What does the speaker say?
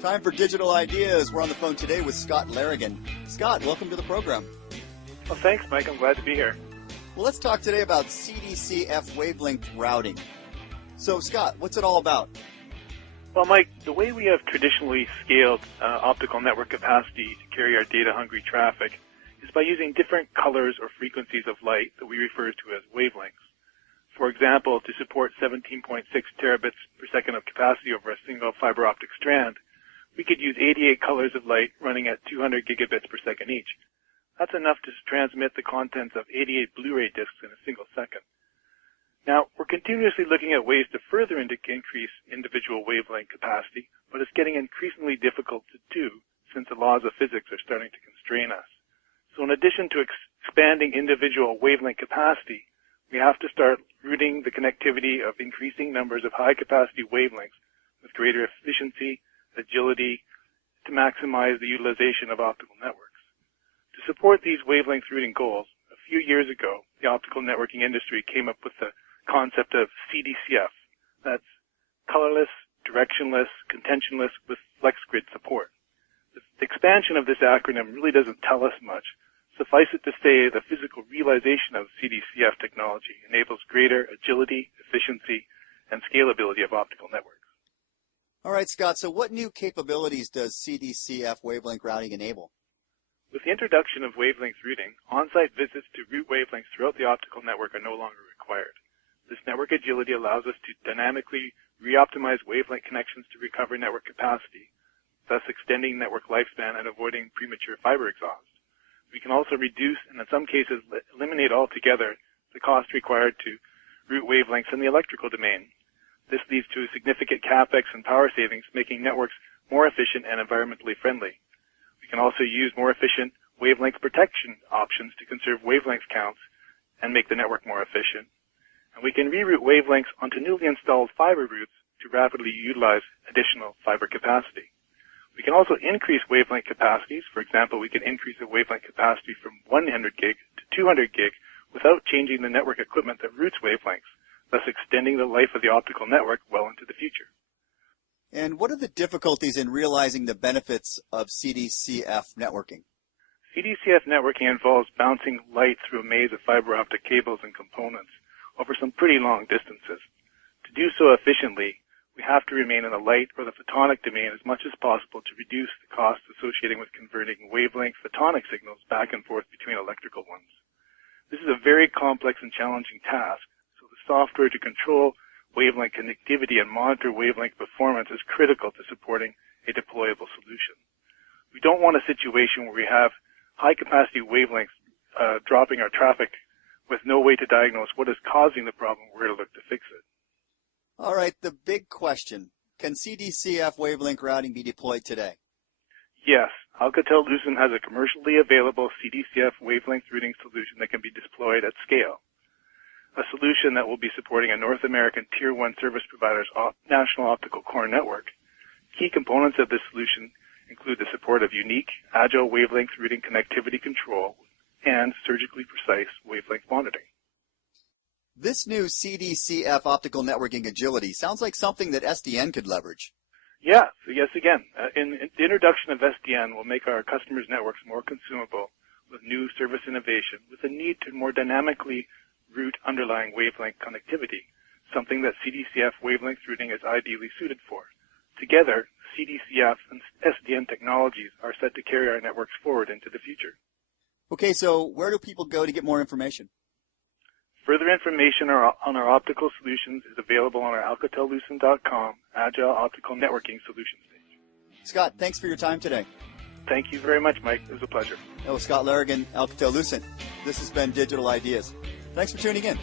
Time for Digital Ideas. We're on the phone today with Scott Larrigan. Scott, welcome to the program. Well, thanks, Mike. I'm glad to be here. Well, let's talk today about CDC-F wavelength routing. So, Scott, what's it all about? Well, Mike, the way we have traditionally scaled optical network capacity to carry our data-hungry traffic is by using different colors or frequencies of light that we refer to as wavelengths. For example, to support 17.6 terabits per second of capacity over a single fiber optic strand, we could use 88 colors of light running at 200 gigabits per second each. That's enough to transmit the contents of 88 Blu-ray discs in a single second. Now, we're continuously looking at ways to further increase individual wavelength capacity, but it's getting increasingly difficult to do since the laws of physics are starting to constrain us. So in addition to expanding individual wavelength capacity, we have to start routing the connectivity of increasing numbers of high-capacity wavelengths with greater efficiency, agility, to maximize the utilization of optical networks. To support these wavelength routing goals, a few years ago, the optical networking industry came up with the concept of CDCF. That's colorless, directionless, contentionless with flex grid support. The expansion of this acronym really doesn't tell us much. Suffice it to say, the physical realization of CDCF technology enables greater agility, efficiency, and scalability of optical networks. All right, Scott, so what new capabilities does CDCF wavelength routing enable? With the introduction of wavelength routing, on-site visits to route wavelengths throughout the optical network are no longer required. This network agility allows us to dynamically re-optimize wavelength connections to recover network capacity, thus extending network lifespan and avoiding premature fiber exhaust. We can also reduce, and in some cases eliminate altogether, the cost required to route wavelengths in the electrical domain. This leads to significant capex and power savings, making networks more efficient and environmentally friendly. We can also use more efficient wavelength protection options to conserve wavelength counts and make the network more efficient. And we can reroute wavelengths onto newly installed fiber routes to rapidly utilize additional fiber capacity. We can also increase wavelength capacities. For example, we can increase the wavelength capacity from 100 gig to 200 gig without changing the network equipment that routes wavelengths, thus extending the life of the optical network well into the future. And what are the difficulties in realizing the benefits of CDCF networking? CDCF networking involves bouncing light through a maze of fiber optic cables and components over some pretty long distances. To do so efficiently, we have to remain in the light or the photonic domain as much as possible to reduce the costs associated with converting wavelength photonic signals back and forth between electrical ones. This is a very complex and challenging task. Software to control wavelength connectivity and monitor wavelength performance is critical to supporting a deployable solution. We don't want a situation where we have high-capacity wavelengths dropping our traffic with no way to diagnose what is causing the problem or where to look to fix it. All right, the big question. Can CDCF wavelength routing be deployed today? Yes, Alcatel-Lucent has a commercially available CDCF wavelength routing solution that can be deployed at scale. A solution that will be supporting a North American Tier 1 service provider's national optical core network. Key components of this solution include the support of unique, agile wavelength routing connectivity control and surgically precise wavelength monitoring. This new CDCF optical networking agility sounds like something that SDN could leverage. Yeah, so yes again. The introduction of SDN will make our customers' networks more consumable with new service innovation, with a need to more dynamically route underlying wavelength connectivity, something that CDCF wavelength routing is ideally suited for. Together, CDCF and SDN technologies are set to carry our networks forward into the future. Okay, so where do people go to get more information? Further information on our optical solutions is available on our Alcatel-Lucent.com Agile Optical Networking Solutions page. Scott, thanks for your time today. Thank you very much, Mike. It was a pleasure. Scott Larrigan, Alcatel-Lucent. This has been Digital Ideas. Thanks for tuning in.